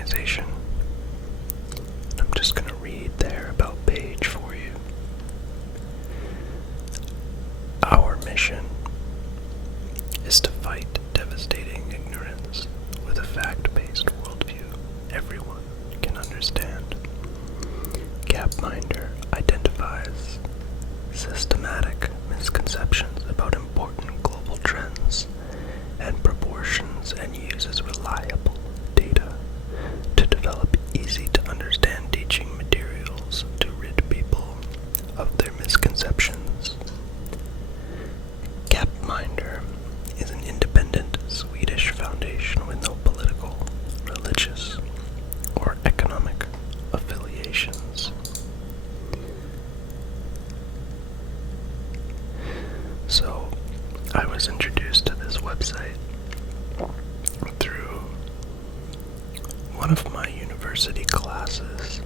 organization. I'm just going to read their about page for you. Our mission is to fight devastating ignorance with a fact-based worldview everyone can understand. Gapminder identifies systematic misconceptions about important global trends and proportions and uses reliable data to develop easy-to-understand teaching materials to rid people of their misconceptions. Gapminder is an independent Swedish foundation with no political, religious, or economic affiliations. So, I was introduced to this website through one of my university classes,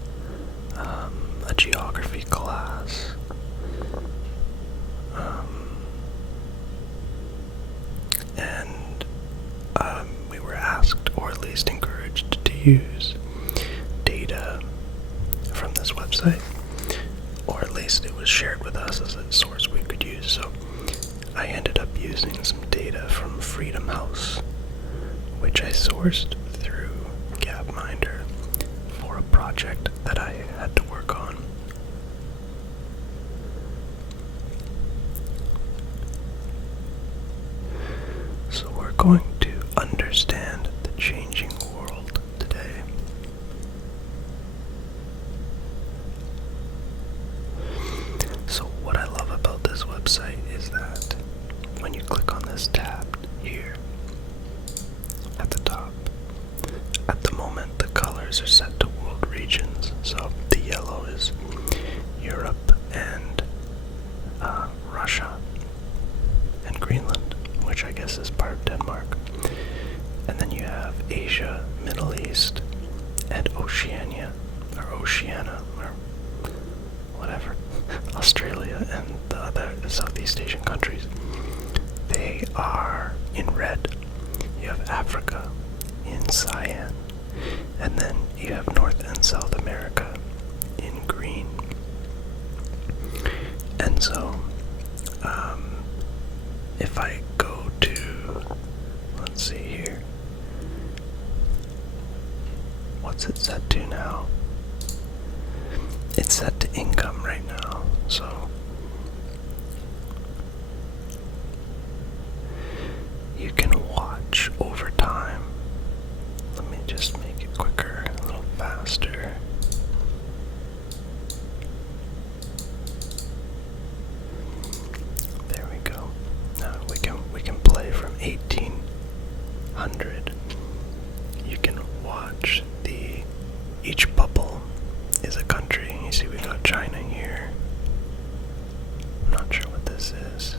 a geography class. And we were asked, or at least encouraged, to use data from this website, or at least it was shared with us as a source we could use. So I ended up using some data from Freedom House, which I sourced through Gapminder for a project that I had to work on. So we're going to understand the changing world today. So what I love about this website is that when you click on this tab here at the top, at the moment the colors are set to world regions. So the yellow is Europe and Russia and Greenland, which I guess is part of Denmark. And then you have Asia, Middle East, and Oceania, or Oceania, or whatever, Australia and the other Southeast Asian countries. They are in red. You have Africa in cyan, and then you have North and South America in green. And so, if I go to, let's see here, what's it set to now? It's set to income right now, so you can watch over time. Let me just make it quicker, a little faster. There we go. Now we can play from 1800. You can watch each bubble is a country. You see we got China here. I'm not sure what this is.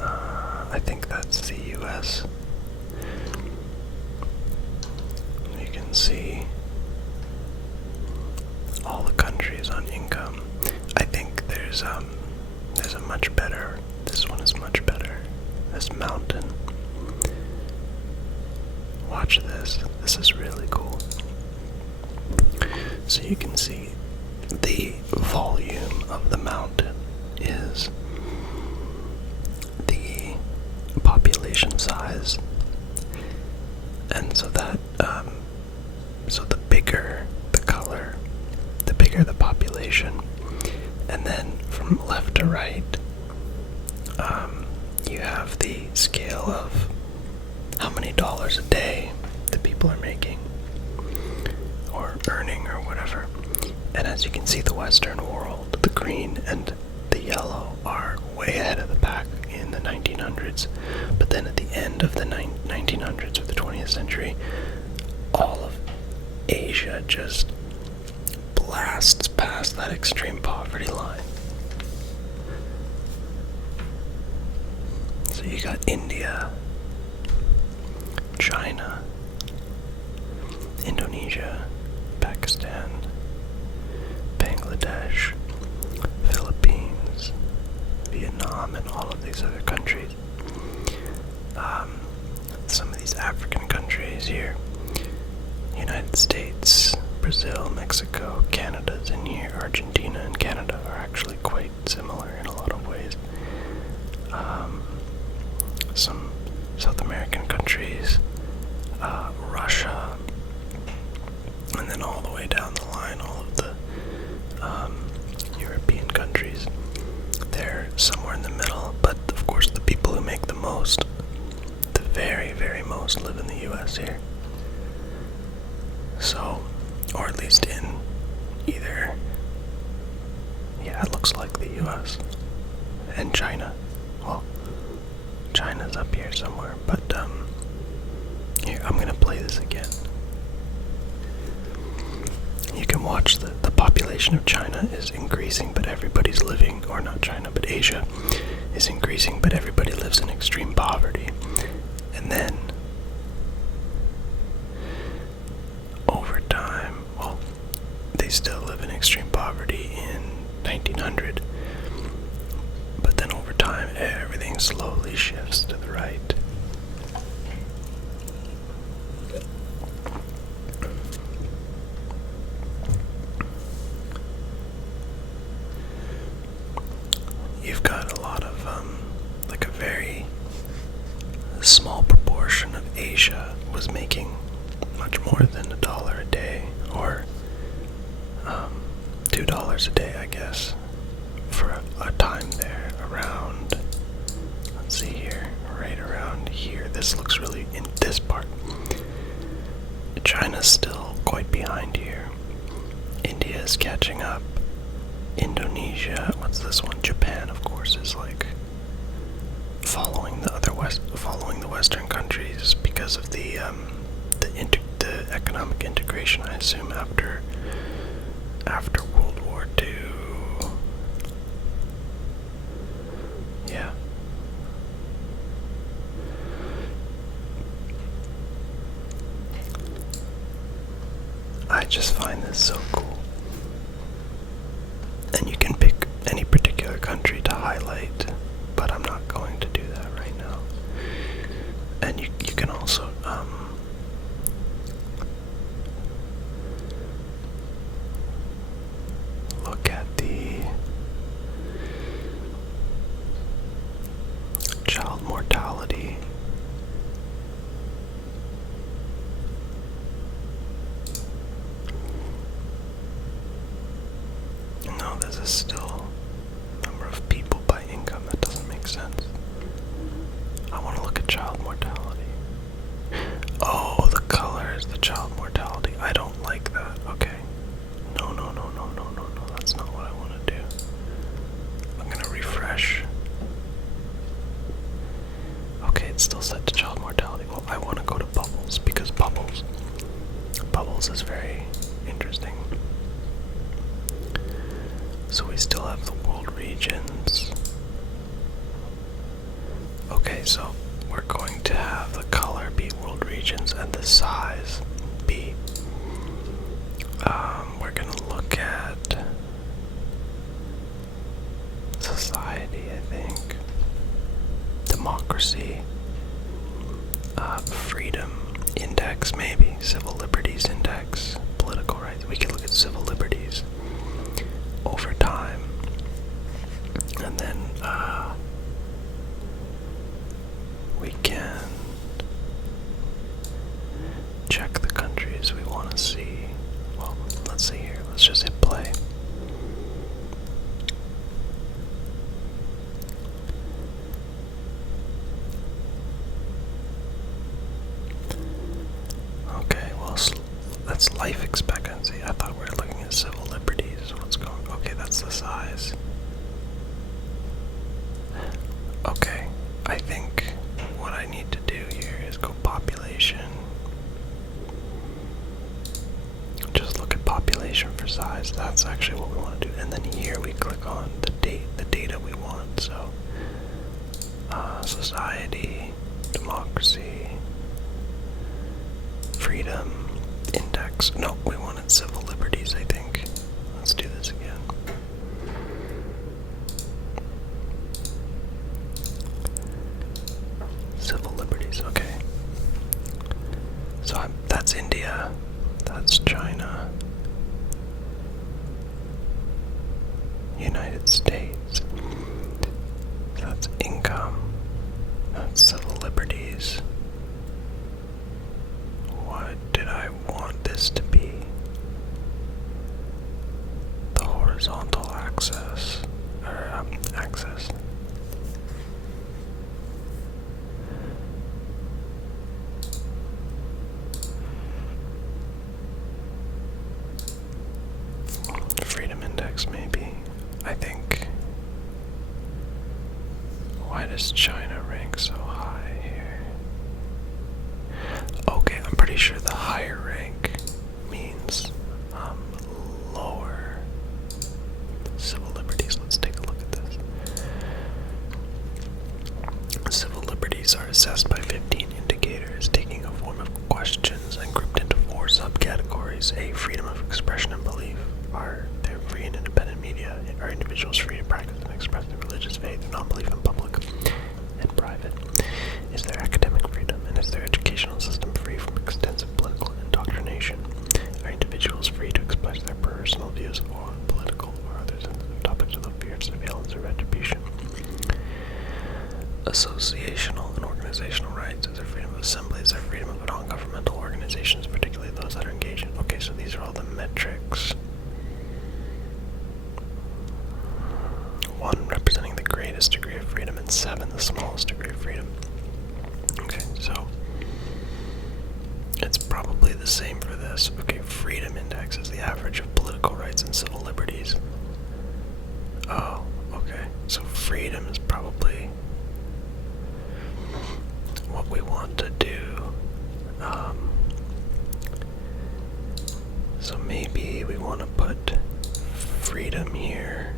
I think that's the US. You can see all the countries on income. I think there's a much better, this one is much better. This mountain. Watch this. This is really cool. So you can see the volume of the mountain is the population size, and so that so the bigger the color, the bigger the population. And then from left to right, you have the scale of how many dollars a day the people are making or earning or whatever. And as you can see, the Western world, the green and the yellow, are way ahead of the pack in the 1900s. But then at the end of the 1900s or the 20th century, all of Asia just blasts past that extreme poverty line. So you got India, China, Indonesia, Pakistan, Bangladesh, Philippines, Vietnam, and all of these other countries. Some of these African countries here. United States, Brazil, Mexico, Canada's in here. Argentina and Canada are actually quite similar in a lot of ways. Some South American countries, Russia, and then all the way down the line, all of the European countries. They're somewhere in the middle, but of course the people who make the most, the very, very most, live in the US here. So, or at least in either, yeah, it looks like the US and China. Well, China's up here somewhere, but here, I'm gonna play this again. You can watch the population of China is increasing, but everybody's living, or not China, but Asia is increasing, but everybody lives in extreme poverty. And then, over time, well, they still live in extreme poverty in 1900, but then over time, everything slowly shifts to the right. You've got a lot of, like a very small proportion of Asia was making much more than $1 a day, or $2 a day, I guess, for a time there around, let's see here, right around here. This looks really, in this part, China's still quite behind here. India is catching up. Indonesia, what's this one? Japan, of course, is like following the Western countries because of the economic integration, I assume, after World War II. Yeah. I just find this so cool. And you can pick any particular country to highlight, but I'm not going to do that right now. And you can also look at the child mortality. No, this is still number of people by income. That doesn't make sense. I want to look at child mortality. Oh, the color is the child mortality. I don't like that. Okay. No. That's not what I want to do. I'm going to refresh. Okay, it's still set to child mortality. Well, I want to go to bubbles, because bubbles is very interesting. So we still have the world regions. Okay, so we're going to have the color be world regions and the size be. We're going to look at society, I think. Democracy. Freedom index, maybe. Civil liberties index. Political rights. We could look at civil liberties over time. And then we can check the countries we want to see. Well, let's see here. Let's just hit play. Okay, well, that's life expectancy. I thought we were looking at civil liberties. What's going on? Okay, that's the size. Okay, I think what I need to do here is go population. Just look at population for size. That's actually what we want to do. And then here we click on the data we want. So, society, democracy, freedom, index. No, we wanted civil liberties, I think. Let's do this again. Civil liberties, okay. So that's India, that's China, United States, that's income, that's civil liberties. What did I want this to be? The horizontal axis, or axis. Freedom index, maybe. I think. Why does China rank so high here? Okay, I'm pretty sure the higher rank means lower civil liberties. Let's take a look at this. Civil liberties are assessed by 15 indicators, taking a form of questions and grouped into 4 subcategories. A, freedom of expression and belief. Are there free and independent media? Are individuals free to practice and express their religious faith and non-belief in public and private? Is there academic freedom? And is their educational system free from extensive political indoctrination? Are individuals free to express their personal views on political or other sensitive topics without fear of surveillance or retribution? Associational and organizational rights. Is there freedom of assembly? Is there freedom of non-governmental organizations, particularly those that are engaged in? Okay, so these are all the metrics. 1 representing the greatest degree of freedom, and 7 the smallest degree of freedom. Okay, so it's probably the same for this. Okay, freedom index is the average of political rights and civil liberties. Oh, okay. So freedom is probably what we want to do. So maybe we want to put freedom here.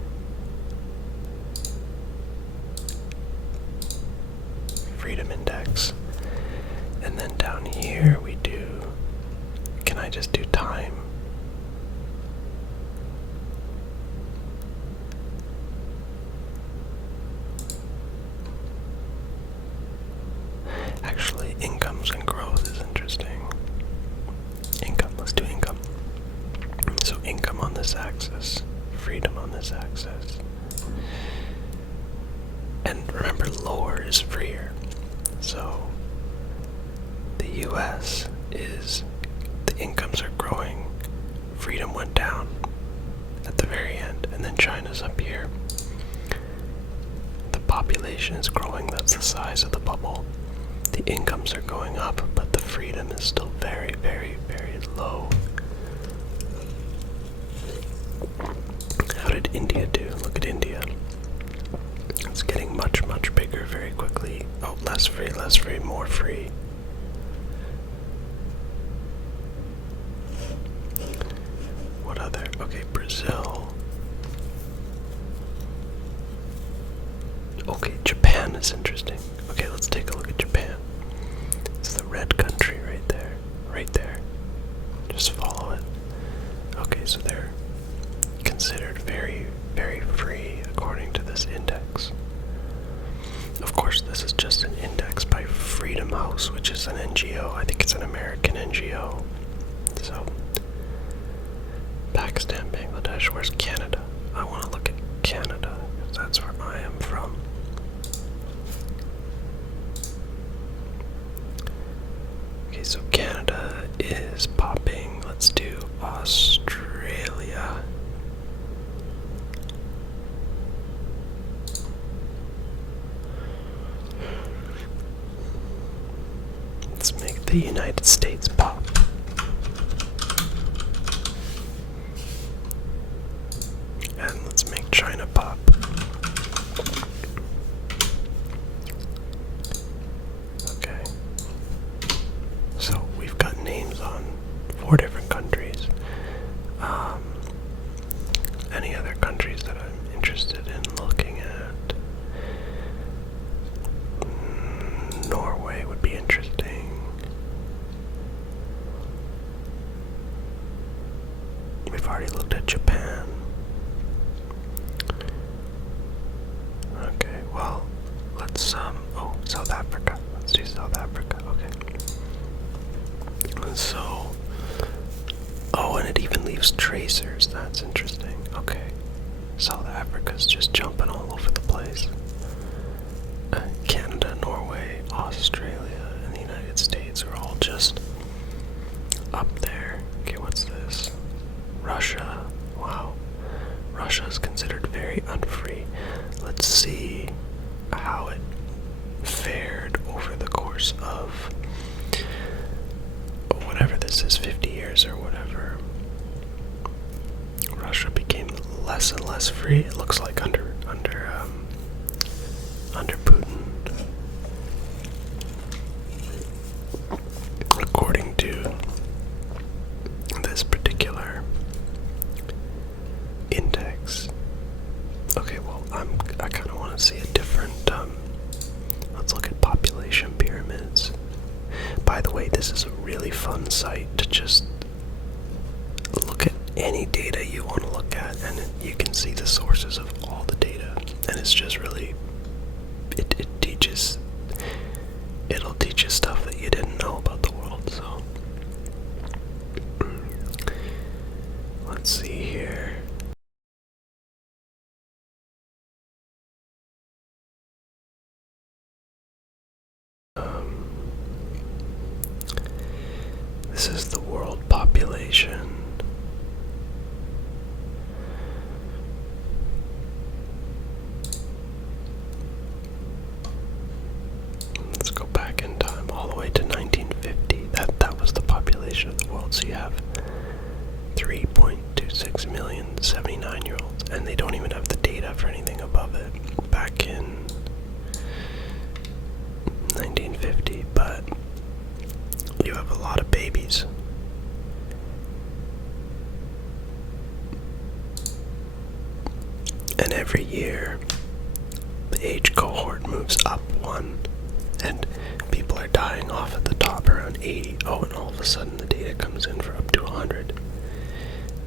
Freedom index. And then down here we do, can I just do time? Actually, incomes and growth is interesting. Income, let's do income. So income on this axis, freedom on this axis. And remember, lower is freer. So the US is, the incomes are growing, freedom went down at the very end, and then China's up here. The population is growing, that's the size of the bubble. The incomes are going up, but the freedom is still very, very, very low. How did India do? Look at India. It's getting much, much bigger very quickly. Oh, less free, more free. What other? Okay, Brazil. Okay, Japan is interesting. Okay, let's take a look at Japan. It's the red country right there. Right there. Just follow it. Okay, so they're considered very, very free according to this index. Of course, this is just an index by Freedom House, which is an NGO. I think it's an American NGO. So, Pakistan, Bangladesh, where's Canada? I want to look at Canada, because that's where I am from. Okay, so Canada is popping. Let's do Australia. Let's make the United States pop. And let's make China pop. Okay. So we've got names on 4 different countries. Any other countries that I'm interested in looking at? Norway would be interesting. We've already looked at Japan. Okay, well, let's, South Africa. Let's do South Africa, okay. So, oh, and it even leaves tracers. That's interesting. Okay. South Africa's just jumping all over the place. Canada, Norway, Australia, and the United States are all just up there. Okay, what's this? Russia. Wow. Russia is considered very unfree. Let's see how it fared over the course of whatever this is, 50 years or whatever. Russia became less and less free. It looks like under Putin. According to this particular index. Okay, well, I kind of want to see a different. Let's look at population pyramids. By the way, this is a really fun site to just look at any data you want to look at, and you can see the sources of all the data, and it's just really, it'll teach you stuff that you didn't know about the world. So let's see here. This is the world population. Let's go back in time all the way to 1950. That was the population of the world. So you have 3.26 million 79-year-olds, and they don't even have the data for anything above it back in 1950, but you have a lot of babies. And every year, the age cohort moves up one, and people are dying off at the top around 80. Oh, and all of a sudden the data comes in for up to 100.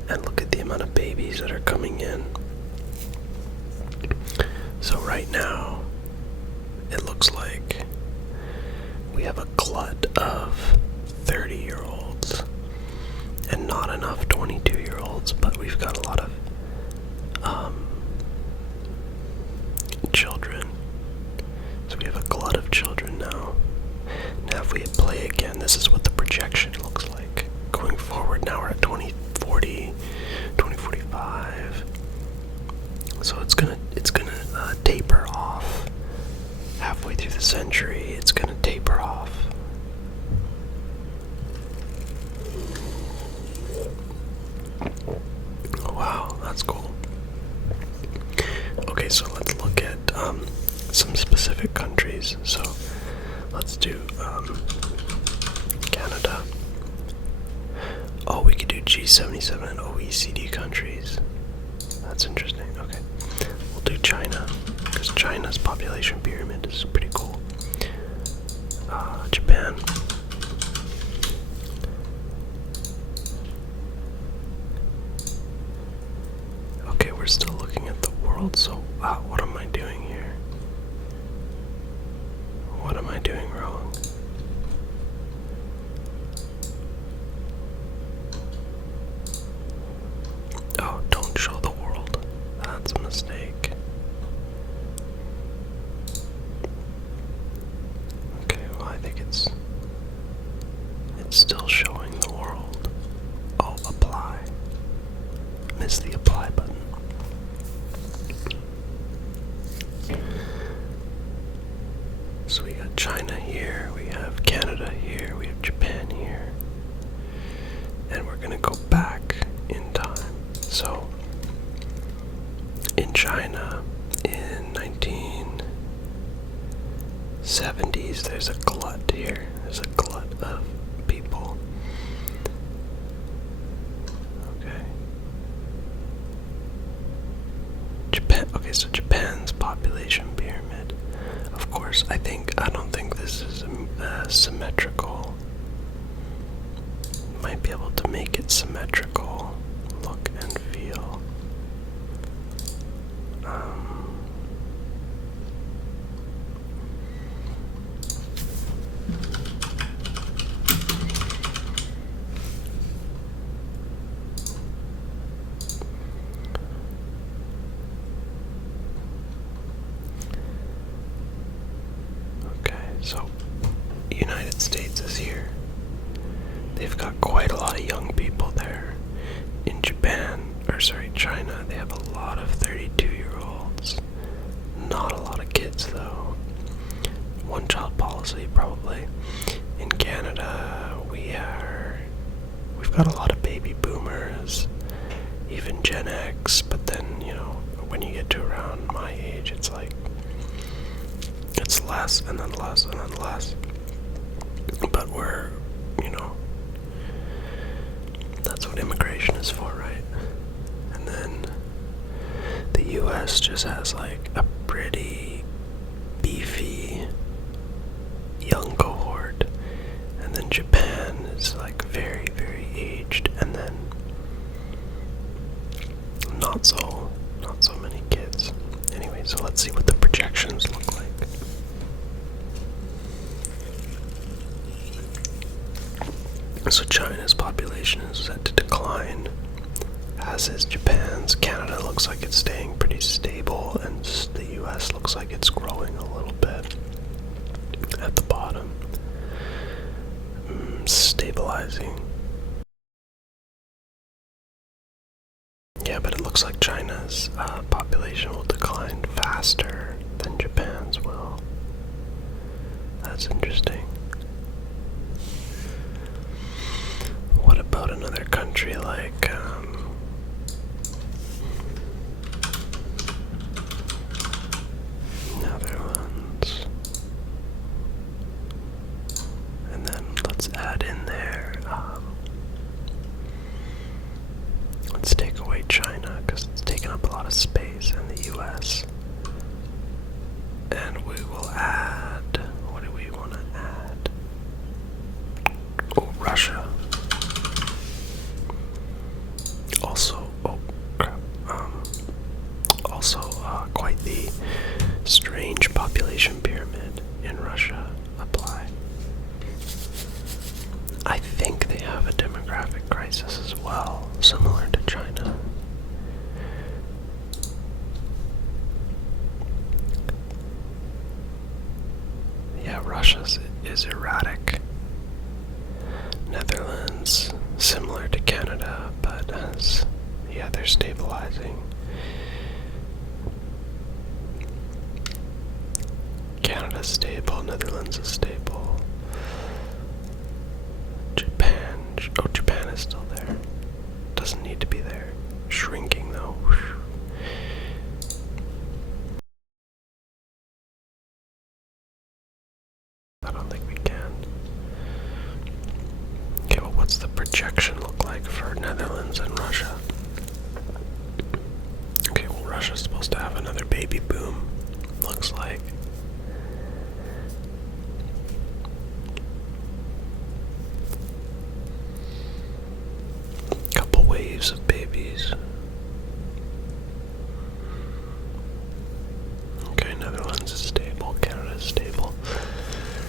And look at the amount of babies that are coming in. So right now, it looks like we have a glut of 30-year-olds and not enough 22-year-olds, but we've got a lot of children. So we have a glut of children now. Now if we hit play again, this is what the projection looks like. Going forward, now we're at 2040, 2045. So it's gonna taper off. Halfway through the century, it's gonna taper off. Oh, wow, that's cool. Okay, so let's look at some specific countries. So let's do Canada. Oh, we could do G77 and OECD countries. That's interesting. Okay, we'll do China, because China's population pyramid is pretty cool. Japan. Okay, we're still looking at the world, so what am I doing here? What am I doing wrong? Oh, don't show the world. That's a mistake. Okay, well, I think it's still showing the world. Oh, apply. Missed the apply button. So we got China here, we have Canada here, we have Japan here, and we're gonna go back in time. So in China in 1970s, there's a glut here. There's a glut of people. Okay. Japan. Okay, so Japan's population pyramid. Of course, I don't think this is symmetrical. Might be able to make it symmetrical. Look and feel. United States is here. They've got quite a lot of young people there. In China, they have a lot of 32-year-olds. Not a lot of kids, though. One-child policy, probably. In Canada, we've got a lot of baby boomers, even Gen X, but then, when you get to around my age, it's like, it's less, and then less, and then less. But that's what immigration is for, right? And then the US just has like a pretty beefy young cohort, and then Japan is like very, very aged, and then not so many kids. Anyway, so let's see what the projections look like. So China's population is set to decline, as is Japan's. Canada looks like it's staying pretty stable, and the US looks like it's growing a little bit at the bottom. Stabilizing. Yeah, but it looks like China's population will decline faster than Japan's will. That's interesting. What about another country like Netherlands? And then let's add in there, let's take away China because it's taking up a lot of space, and the US. And we will add, what do we want to add? Oh, Russia. Quite the strange population pyramid in Russia apply. I think they have a demographic crisis as well, similar to China. Yeah, Russia is erratic. Netherlands, similar to Canada, but they're stabilizing. Canada's stable, Netherlands is stable. Japan is still there. Doesn't need to be there. Shrinking though. I don't think we can. Okay, well, what's the projection look like for Netherlands and Russia? Okay, well, Russia's supposed to have another baby boom, looks like. Couple waves of babies. Okay, Netherlands is stable, Canada is stable.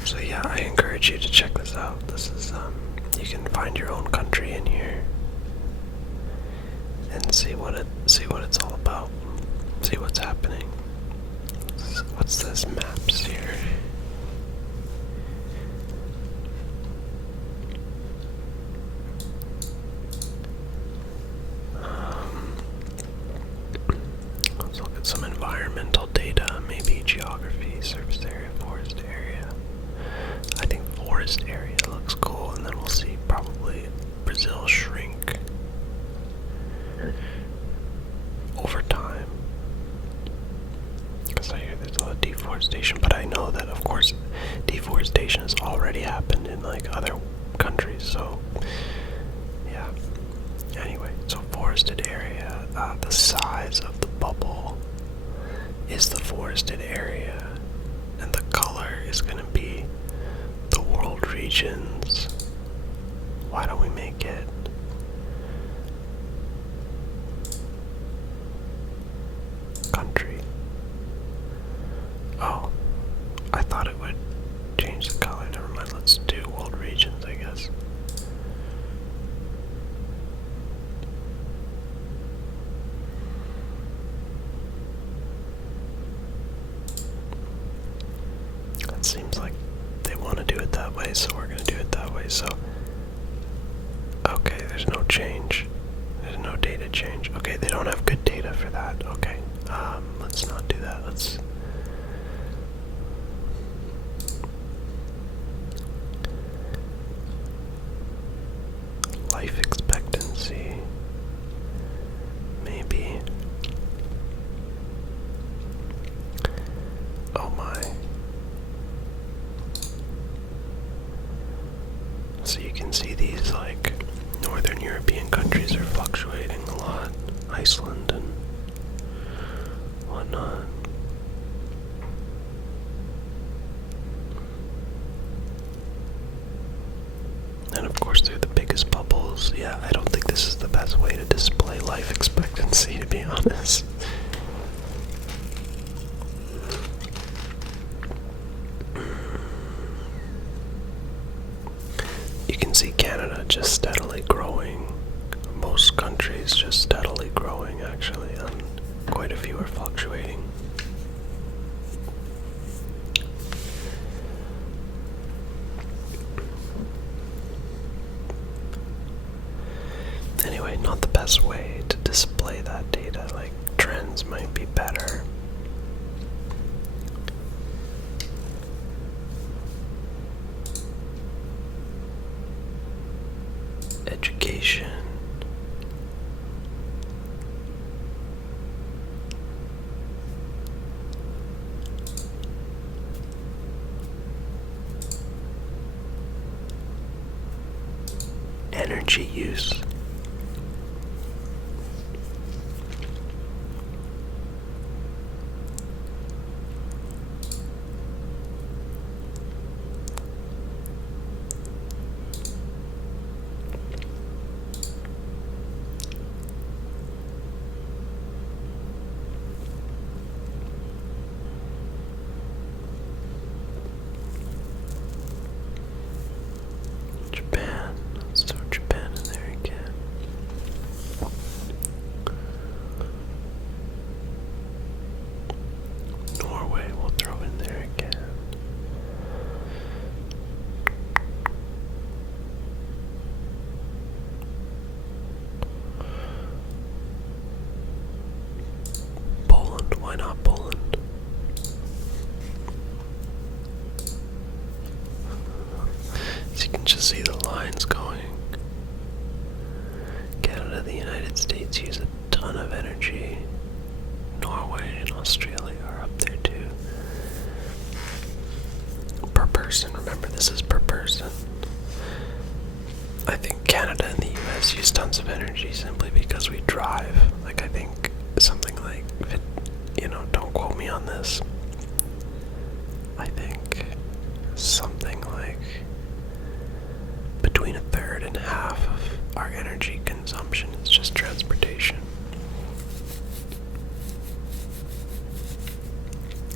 So yeah, I encourage you to check this out. This is, you can find your own country in here and see what it's all about. See what's happening. What's this maps here? Let's look at some environmental data, maybe geography, surface area, forest area. I think forest area looks cool, and then we'll see probably Brazil shrink over time. Because I hear there's a lot of deforestation, but I know that, of course, deforestation has already happened in like other countries, so yeah. Anyway, so forested area, the size of the bubble is the forested area, and the color is going to be the world regions. Why don't we make it country? Oh, I thought it would change the color. Never mind, let's do world regions, I guess. It seems like they want to do it that that way, so we're gonna do it that way. So, okay, there's no change. There's no data change. Okay, they don't have good data for that. Okay, let's not do that. Let's. Life expectancy. Maybe. Oh my. So you can see these like northern European countries are fluctuating a lot. Iceland and whatnot. And of course they're the biggest bubbles. Yeah, I don't think this is the best way to display life expectancy, to be honest. You can see Canada just steadily growing. Most countries just steadily growing, actually, and quite a few are fluctuating. Anyway, not the best way to display that data. Like, trends might be better. Education. Energy use. Japan. Let's throw Japan in there again. Norway we'll throw in there again. Poland, why not Poland? So you can just see the lines going. Canada, the United States use a ton of energy. Norway and Australia are up there too. Per person, remember this is per person. I think Canada and the US use tons of energy simply because we drive. Like, I think something like, don't quote me on this. I think something like between a third and half of our energy consumption is just transportation.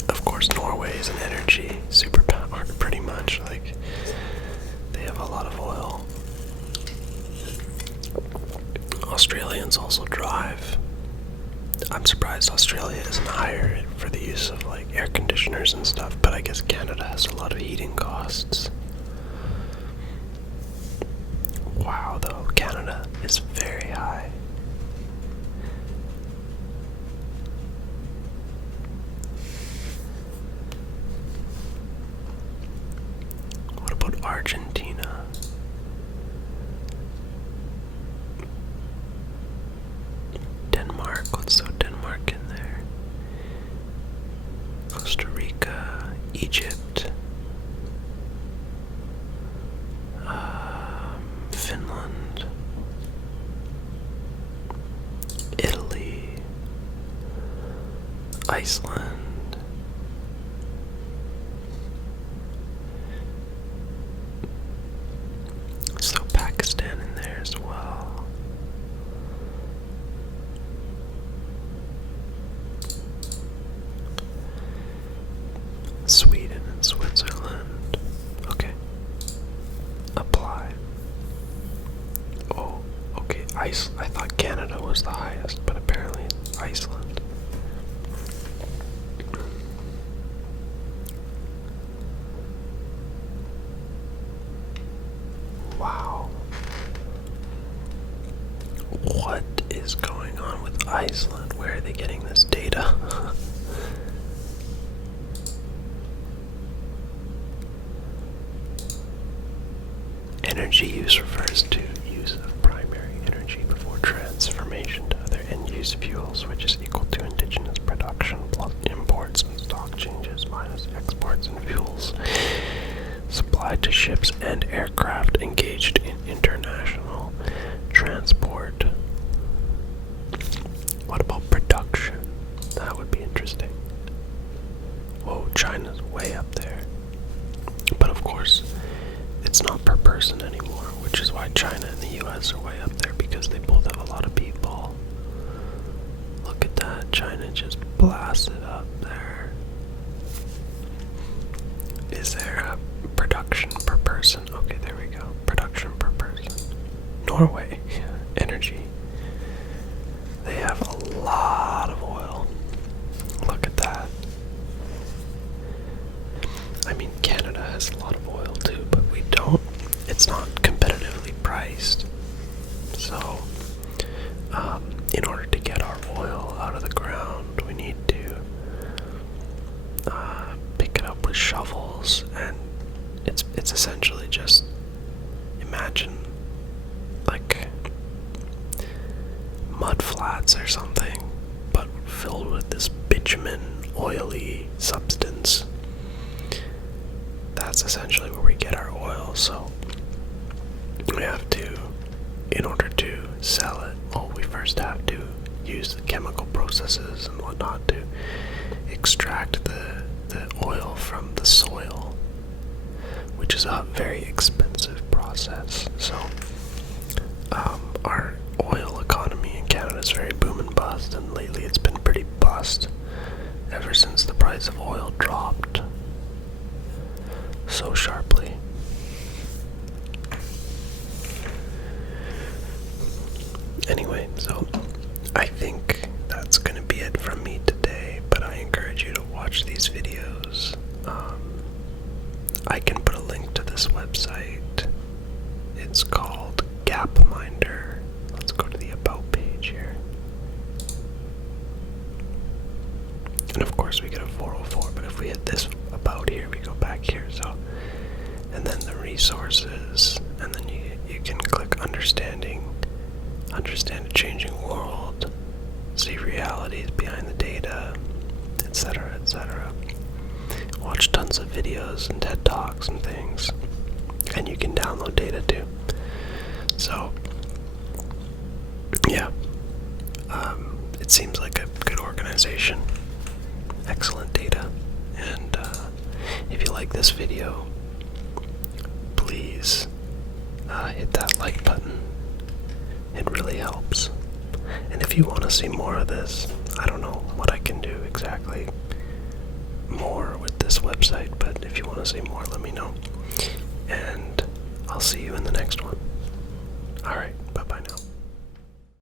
Of course, Norway is an energy superpower, pretty much. Like, they have a lot of oil. Australians also drive. I'm surprised Australia isn't higher for the use of like air conditioners and stuff, but I guess Canada has a lot of heating costs. Wow, though, Canada is very high. What about Argentina? Denmark, let's throw Denmark in there. Costa Rica, Egypt, Finland, Italy, Iceland, let's throw Pakistan in there as well. Sweden and Switzerland. Okay. Apply. Oh, okay. I thought Canada was the highest, but apparently it's Iceland. What is going on with Iceland? Where are they getting this data? Energy use refers to use of primary energy before transformation to other end-use fuels, which is equal to indigenous production plus imports and stock changes minus exports and fuels supplied to ships and aircraft engaged in international transport. What about production? That would be interesting. Whoa, China's way up there. But of course, it's not per person anymore, which is why China and the US are way up there, because they both have a lot of people. Look at that, China just blasted up there. Is there a production per person? Okay, there we go. Production per person. Norway, energy. They have a lot of oil. Look at that. I mean, Canada has a lot of oil too, but we don't. It's not competitively priced. So, in order to get our oil out of the ground, we need to pick it up with shovels, and it's essentially just, imagine like mud flats or something, but filled with this bitumen oily substance. That's essentially where we get our oil. So we have to, in order to sell it, we first have to use the chemical processes and whatnot to extract the oil from the soil, which is a very expensive process. So our oil economy in Canada is very boom and bust, and lately it's been pretty bust ever since the price of oil dropped so sharply. Anyway, so I think that's going to be it from me today, but I encourage you to watch these videos. I can put a link to this website. It's called Gapminder. Let's go to the About page here. And of course we get a 404, but if we hit this About here, we go back here. So, and then the resources, and then you can click understand a changing world, see realities behind the data, etc., etc. Watch tons of videos and TED Talks and things, and you can download data too. So, yeah, it seems like a good organization, excellent data, and if you like this video, please hit that like button. It really helps. And if you want to see more of this, I don't know what I can do exactly more with this website, but if you want to see more, let me know. And I'll see you in the next one. Alright.